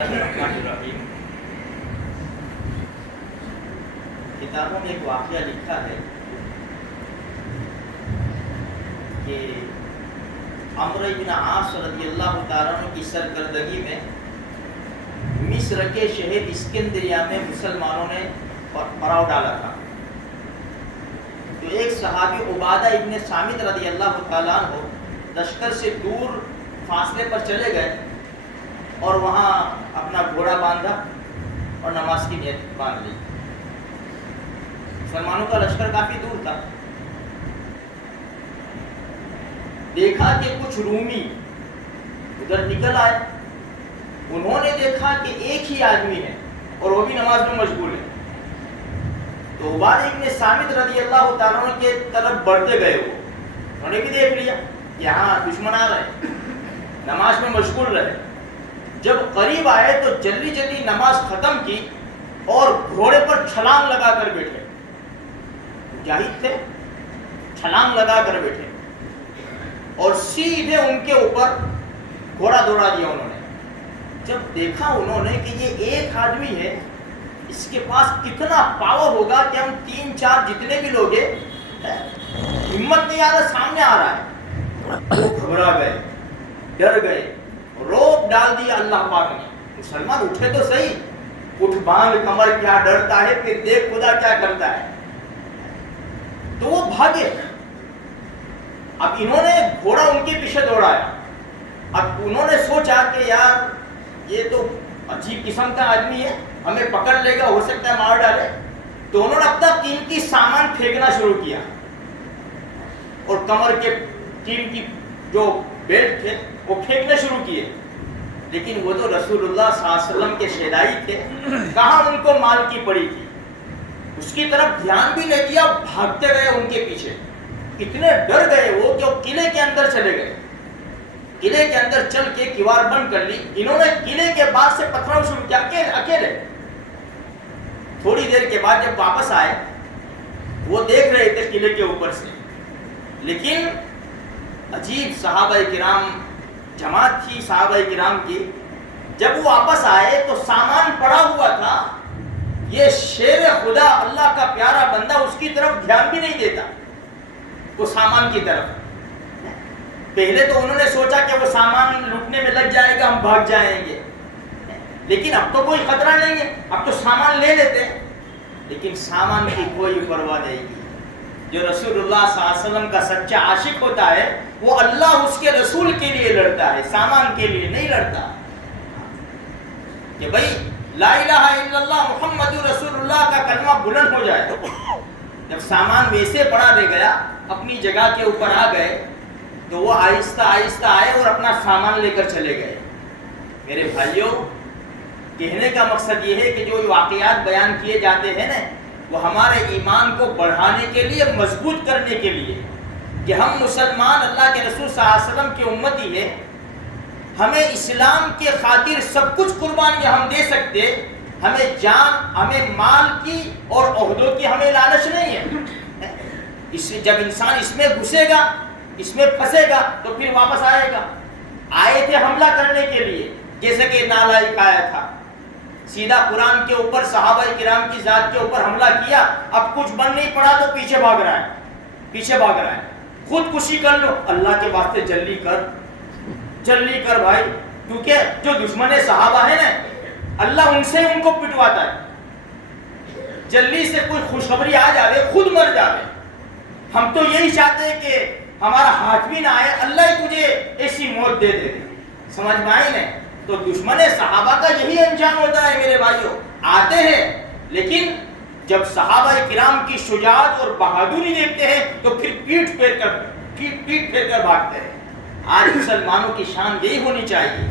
الرحمن الرحیم کتابوں میں ایک واقعہ لکھا ہے کہ عمرو بن عاص رضی اللہ تعالیٰ عنہ کی سرکردگی میں مصر کے شہر اسکندریہ میں مسلمانوں نے پڑاؤ ڈالا تھا. تو ایک صحابی عبادہ ابن صامت رضی اللہ تعالیٰ عنہ لشکر سے دور فاصلے پر چلے گئے اور وہاں اپنا گھوڑا باندھا اور نماز کی نیت باندھ لی. مسلمانوں کا لشکر کافی دور تھا. دیکھا کہ کچھ رومی ادھر نکل آئے. انہوں نے دیکھا کہ ایک ہی آدمی ہے اور وہ بھی نماز میں مشغول ہے. تو عبادہ ابن صامت رضی اللہ تعالیٰ عنہ کے طرف بڑھتے گئے. وہ انہوں نے بھی دیکھ لیا کہ یہاں دشمن آ رہے, نماز میں مشغول رہے. جب قریب آئے تو جلدی جلدی نماز ختم کی اور گھوڑے پر چھلانگ لگا کر بیٹھے. مجاہد تھے, چھلانگ لگا کر بیٹھے اور سیدھے ان کے اوپر گھوڑا دوڑا دیا انہوں نے. جب دیکھا انہوں نے کہ یہ ایک آدمی ہے, اس کے پاس کتنا پاور ہوگا کہ ہم 3-4 جتنے بھی لوگ ہیں ہمت نہیں آ رہا, سامنے آ رہا ہے. وہ گھبرا گئے, ڈر گئے, روب ڈال دیا اللہ پاک نے. مسلمان اٹھے تو صحیح, اٹھ باندھ کمر, کیا ڈرتا ہے, پھر دیکھ خدا کیا کرتا ہے. تو وہ بھاگے. اب انہوں نے گھوڑا ان کے پیچھے دوڑایا. اب انہوں نے سوچا کہ یار یہ تو عجیب قسم کا آدمی ہے, ہمیں پکڑ لے گا, ہو سکتا ہے مار ڈالے. تو انہوں نے اپنا قیمتی سامان پھینکنا شروع کیا اور کمر کے قیمتی جو بیلٹ تھے وہ پھینکنے شروع کیے. لیکن وہ تو رسول اللہ صلی اللہ علیہ وسلم کے شہدائی تھے, کہاں ان کو مال کی پڑی تھی. اس کی طرف دھیان بھی نہیں دیا, بھاگتے گئے ان کے پیچھے. اتنے ڈر گئے وہ کہ وہ قلعے کے اندر چلے گئے. قلعے کے اندر چل کے کیوار بند کر لی. انہوں نے قلعے کے بعد سے پتھراؤ شروع کیا اکیلے. تھوڑی دیر کے بعد جب واپس آئے وہ دیکھ رہے تھے قلعے کے اوپر سے, لیکن عجیب صحابہ کرام جماعت تھی صحابہ کرام کی. جب وہ واپس آئے تو سامان پڑا ہوا تھا. یہ شیر خدا اللہ کا پیارا بندہ اس کی طرف دھیان بھی نہیں دیتا, وہ سامان کی طرف. پہلے تو انہوں نے سوچا کہ وہ سامان لوٹنے میں لگ جائے گا, ہم بھاگ جائیں گے, لیکن اب تو کوئی خطرہ نہیں ہے, اب تو سامان لے لیتے. لیکن سامان کی کوئی پرواہ نہیں کی. جو رسول اللہ صلی اللہ علیہ وسلم کا سچا عاشق ہوتا ہے وہ اللہ اس کے رسول کے لیے لڑتا ہے, سامان کے لیے نہیں لڑتا. کہ بھائی لا الہ الا اللہ محمد رسول اللہ کا کلمہ بلند ہو جائے. جب سامان ویسے پڑا رہ گیا, اپنی جگہ کے اوپر آ گئے, تو وہ آہستہ آہستہ آئے اور اپنا سامان لے کر چلے گئے. میرے بھائیوں, کہنے کا مقصد یہ ہے کہ جو واقعات بیان کیے جاتے ہیں نا, وہ ہمارے ایمان کو بڑھانے کے لیے, مضبوط کرنے کے لیے, کہ ہم مسلمان اللہ کے رسول صلی اللہ علیہ وسلم کی امتی ہے. ہمیں اسلام کے خاطر سب کچھ قربانیاں ہم دے سکتے. ہمیں جان, ہمیں مال کی اور عہدوں کی ہمیں لالچ نہیں ہے. جب انسان اس میں گھسے گا, اس میں پھنسے گا, تو پھر واپس آئے گا. آئے تھے حملہ کرنے کے لیے, جیسے کہ نالائق آیا تھا, سیدھا قرآن کے اوپر صحابہ کرام کی ذات کے اوپر حملہ کیا. اب کچھ بن نہیں پڑا تو پیچھے بھاگ رہا ہے, پیچھے بھاگ رہا ہے. خودکشی کر لو, اللہ کے واسطے جلدی کر, جلدی کر بھائی, کیونکہ جو دشمن صحابہ ہے نا, اللہ ان سے ان کو پٹواتا ہے. جلدی سے کوئی خوشخبری آ جاوے, خود مر جاوے. ہم تو یہی چاہتے ہیں کہ ہمارا ہاتھ بھی نہ آئے, اللہ ہی تجھے ایسی موت دے دے. سمجھ میں آئی نہیں؟ تو دشمن صحابہ کا یہی انجام ہوتا ہے میرے بھائیوں. آتے ہیں, لیکن جب صحابہ کرام کی شجاعت اور بہادری دیکھتے ہیں تو پھر پیٹھ پھیر کر بھاگتے ہیں. آج مسلمانوں کی شان یہی ہونی چاہیے.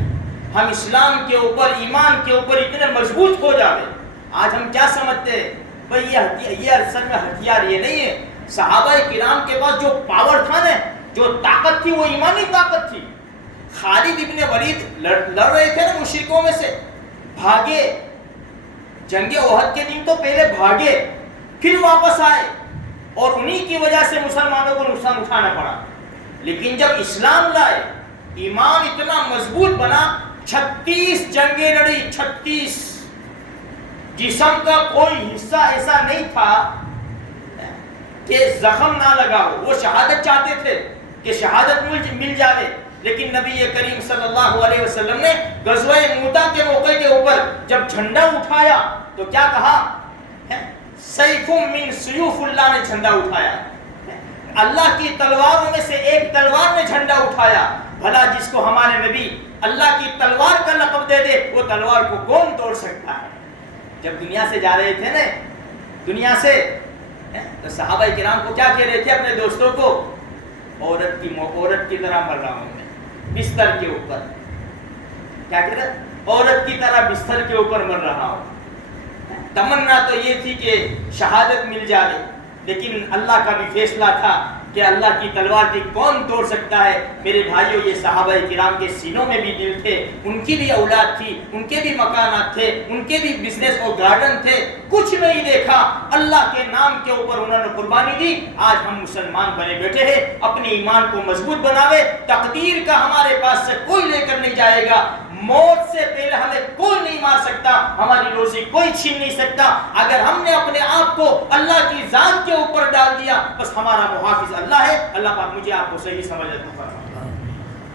ہم اسلام کے اوپر, ایمان کے اوپر اتنے مضبوط ہو جاوے. آج ہم کیا سمجھتے ہیں بھئی یہ اصل میں ہتھیار یہ نہیں ہے. صحابہ کرام کے پاس جو پاور تھا نا, جو طاقت تھی, وہ ایمانی طاقت تھی. خالد ابن ولید لڑ رہے تھے نا مشرکوں میں سے, بھاگے. جنگ احد کے دن تو پہلے بھاگے, پھر واپس آئے, اور انہی کی وجہ سے مسلمانوں کو نقصان اٹھانا پڑا. لیکن جب اسلام لائے, ایمان اتنا مضبوط بنا 36 جنگیں لڑی، 36۔ جسم کا کوئی حصہ ایسا نہیں تھا کہ زخم نہ لگا ہو۔ وہ شہادت چاہتے تھے کہ شہادت مل جاوے، لیکن نبی کریم صلی اللہ علیہ وسلم نے غزوہ موتا کے موقع کے اوپر جب جھنڈا اٹھایا تو کیا کہا؟ سیف من سیوف اللہ نے جھنڈا اٹھایا، اللہ کی تلواروں میں سے ایک تلوار نے جھنڈا اٹھایا۔ بھلا جس کو ہمارے نبی اللہ کی تلوار کا لقب دے دے، وہ تلوار کو کون توڑ سکتا ہے؟ جب دنیا سے جا رہے تھے نا، دنیا سے، تو صحابہ کرام کو کیا کہہ رہے تھے اپنے دوستوں کو؟ عورت کی طرح مر رہا ہوں میں بستر کے اوپر۔ کیا کہہ رہے؟ عورت کی طرح بستر کے اوپر مر رہا ہوں۔ تمنا تو یہ تھی کہ شہادت مل جائے، لیکن اللہ کا بھی فیصلہ تھا کہ اللہ کی تلوار کی کون توڑ سکتا ہے۔ میرے بھائیوں، یہ صحابہ کرام کے سینوں میں بھی دل تھے، ان کی بھی اولاد تھی، ان کے بھی مکانات تھے، ان کے بھی بزنس اور گارڈن تھے، کچھ نہیں دیکھا، اللہ کے نام کے اوپر انہوں نے قربانی دی۔ آج ہم مسلمان بنے بیٹھے ہیں، اپنے ایمان کو مضبوط بناوے، تقدیر کا ہمارے پاس سے کوئی لے کر نہیں جائے گا، موت سے پہلے ہمیں کوئی نہیں مار سکتا، ہماری روزی کوئی چھین نہیں سکتا۔ اگر ہم نے اپنے آپ کو اللہ کی ذات کے اوپر ڈال دیا، بس ہمارا محافظ اللہ ہے۔ اللہ پاک مجھے آپ کو صحیح سمجھ عطا فرمائے۔